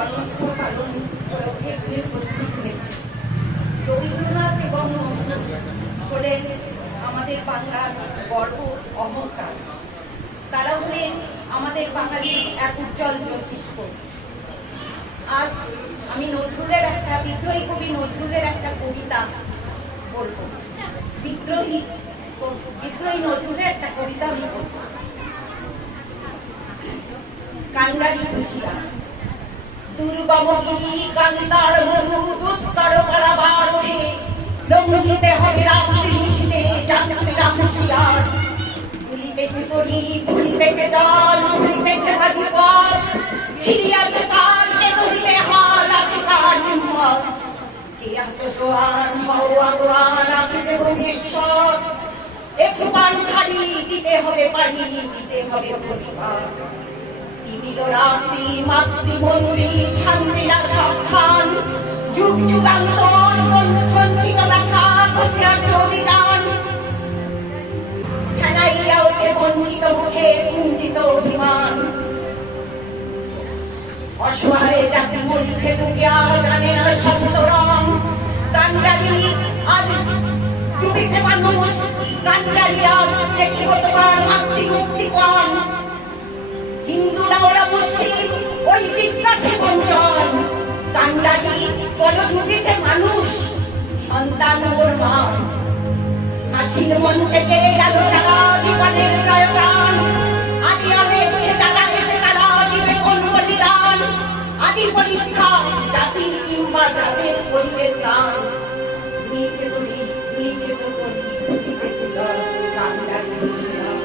জন্মোৎসব পালন উপলক্ষে উপস্থিত হয়েছে। রবীন্দ্রনাথ এবং নজরুল হলেন আমাদের বাংলার গর্ব, অহংকার। তারা হলেন আমাদের বাঙালির এক উজ্জ্বল জ্যোতিষ্ক। আজ আমি নজরুলের একটা বিদ্রোহী কবি নজরুলের একটা কবিতা বলবো। বিদ্রোহী নজরুলের একটা কবিতা আমি বলবো। কান্ডারি হুঁশিয়ার। দুর্গমগিরি কান্দার মধু দুস্তর পারাবারে লঙ্ঘিতে হবে রাত্রি নিশীথে যাত্রীরা হুঁশিয়ার। ভুলিতেছে তরি, ভুলিতেছে জল, ভুলিতেছে বাজি পথ, ছিড়িয়াছে কাল, কে ধরিবে হাল, আছে কার হিম্মত। কে আছে সোয়ান, হও আগুয়ান, আছে ভবিষ্যৎ। একটু পান খালি, দিতে হবে পানি, দিতে হবে পরিবার। রাত্রি মাতৃমন্ত্রী শান্তিরা সাবধান, যুগ যুগান্তর সঞ্চিত ব্যথা বসে আছে অভিযান। ফেনাইয়া ওঠে বঞ্চিত মুখে কুঞ্চিত অভিমান। অসহায় জাতি মরিছে ডুবিয়া, জানে না সন্তরণ। কান্ডারি আজ ডুবেছে মানুষ, কান্ডারি আজ দেখিব তোমার মাতৃমুক্তিকণ। হিন্দুরা ওরা মুসলিম, ওই জিজ্ঞাসে বঞ্চন। কান্ডারি বলো ঢুকেছে মানুষ, সন্তান ওর মা। হাসির মঞ্চে কে গেল তারা জীবনের জয়গান। আদি অনেককে যারা গেছে তারা দিবে কোন বলিদান। আদি পরীক্ষা জাতির কিংবা জাতের করিবে প্রাণ। ভুলিছে তরি, ভুলিছে তো তরি, ভুলিতেছে জল, কান্ডারি হুঁশিয়ার।